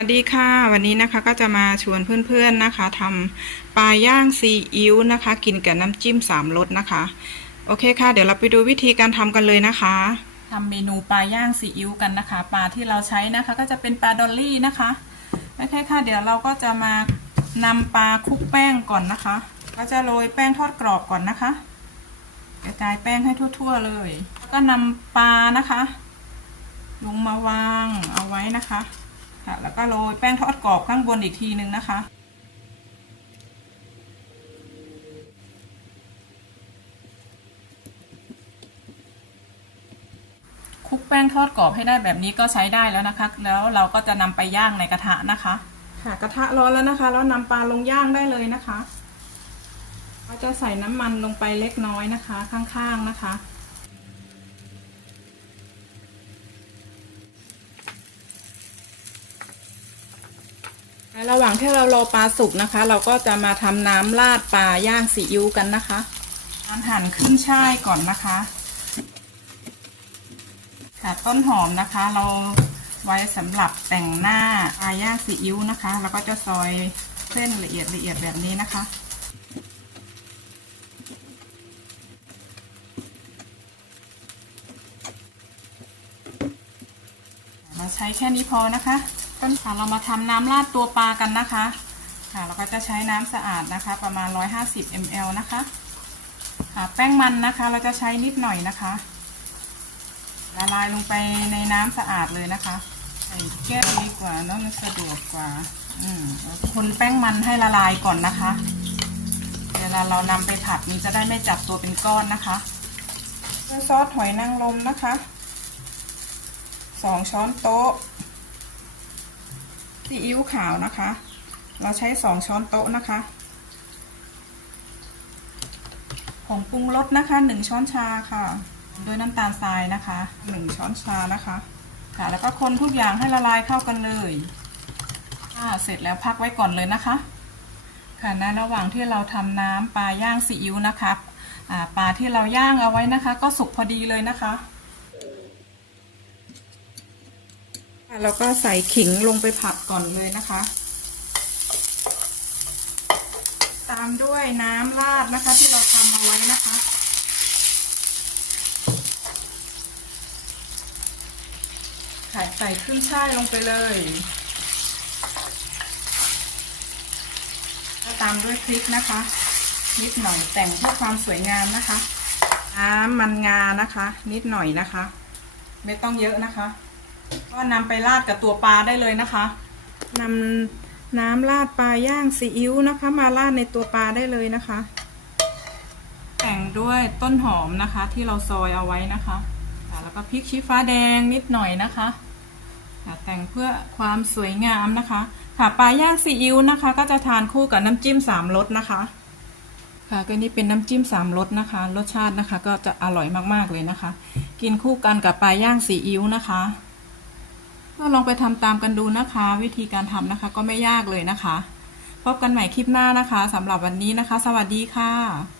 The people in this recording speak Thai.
สวัสดีค่ะวันนี้นะคะก็จะมาชวนเพื่อนๆนะคะทำปลาย่างซีอิ๊วนะคะ กินกับน้ำจิ้มสามรสนะคะ โอเคค่ะ เดี๋ยวเราไปดูวิธีการทำกันเลยนะคะทำเมนูปลาย่างซีอิ๊วกันนะคะ ปลาที่เราใช้นะคะ ก็จะเป็นปลาดอลลี่นะคะโอเคค่ะ เดี๋ยวเราก็จะมานำปลาคลุกแป้งก่อนนะคะ ก็จะโรยแป้งทอดกรอบก่อนนะคะกระจายแป้งให้ทั่ว ๆ เลยแล้วก็นำปลานะคะ ลงมาวางเอาไว้นะคะ ค่ะ แล้วก็โรยแป้งทอดกรอบข้างบนอีกทีนึงนะคะคลุกแป้งทอดกรอบให้ได้แบบนี้ก็ใช้ได้แล้วนะคะ แล้วเราก็จะนำไปย่างในกระทะนะคะ ค่ะกระทะร้อนแล้วนะคะ แล้วนำปลาลงย่างได้เลยนะคะเราจะใส่น้ำมันลงไปเล็กน้อยนะคะ ข้างๆนะคะ ระหว่างที่เรารอปลาสุกนะคะ เราก็จะมาทำน้ำราดปลาย่างซีอิ๊วกันนะคะการหั่นขึ้นช่ายก่อนนะคะค่ะต้นหอมนะคะ เราไว้สำหรับแต่งหน้าปลาย่างซีอิ๊วนะคะแล้วก็จะซอยเส้นละเอียดละเอียดแบบนี้นะคะเราใช้แค่นี้พอนะคะ ต้นค่ะเรามาทำน้ำราดตัวปลากันนะคะ ค่ะ เราก็จะใช้น้ำสะอาดนะคะ ประมาณ 150 ml นะคะค่ะแป้งมันนะคะ เราจะใช้นิดหน่อยนะคะละลายลงไปในน้ำสะอาดเลยนะคะใส่แก้วดีกว่าเนอะมันสะดวกกว่า อืมคนแป้งมันให้ละลายก่อนนะคะเวลาเรานำไปผัดมันจะได้ไม่จับตัวเป็นก้อนนะคะซอสหอยนางรมนะคะสองช้อนโต๊ะ ซีอิ๊วขาวนะคะ เราใช้สองช้อนโต๊ะนะคะผงปรุงรสนะคะหนึ่งช้อนชาค่ะ โดยน้ำตาลทรายนะคะหนึ่งช้อนชานะคะ ค่ะ แล้วก็คนทุกอย่างให้ละลายเข้ากันเลยค่ะเสร็จแล้วพักไว้ก่อนเลยนะคะ ค่ะในระหว่างที่เราทำน้ำปลาย่างซีอิ๊วนะคะอ่าปลาที่เราย่างเอาไว้นะคะ ก็สุกพอดีเลยนะคะ แล้วก็ใส่ขิงลงไปผัดก่อนเลยนะคะ ตามด้วยน้ำราดนะคะที่เราทำเอาไว้นะคะ ใส่ขึ้นช่ายลงไปเลยก็ตามด้วยพริกนะคะ นิดหน่อยแต่งเพื่อความสวยงามนะคะ น้ำมันงานะคะ นิดหน่อยนะคะ ไม่ต้องเยอะนะคะ ก็นำไปราดกับตัวปลาได้เลยนะคะนำน้ำราดปลาย่างซีอิ๊วนะคะ มาราดในตัวปลาได้เลยนะคะ แต่งด้วยต้นหอมนะคะ ที่เราซอยเอาไว้นะคะแล้วก็พริกชี้ฟ้าแดงนิดหน่อยนะคะค่ะแต่งเพื่อความสวยงามนะคะค่ะปลาย่างซีอิ๊วนะคะ ก็จะทานคู่กับน้ำจิ้มสามรสนะคะค่ะก็นี่เป็นน้ำจิ้มสามรสนะคะ รสชาตินะคะ ก็จะอร่อยมากๆเลยนะคะ กินคู่กันกับปลาย่างซีอิ๊วนะคะ ก็ลองไปทำตามกันดูนะคะ วิธีการทำนะคะก็ไม่ยากเลยนะคะ พบกันใหม่คลิปหน้านะคะสำหรับวันนี้นะคะ สวัสดีค่ะ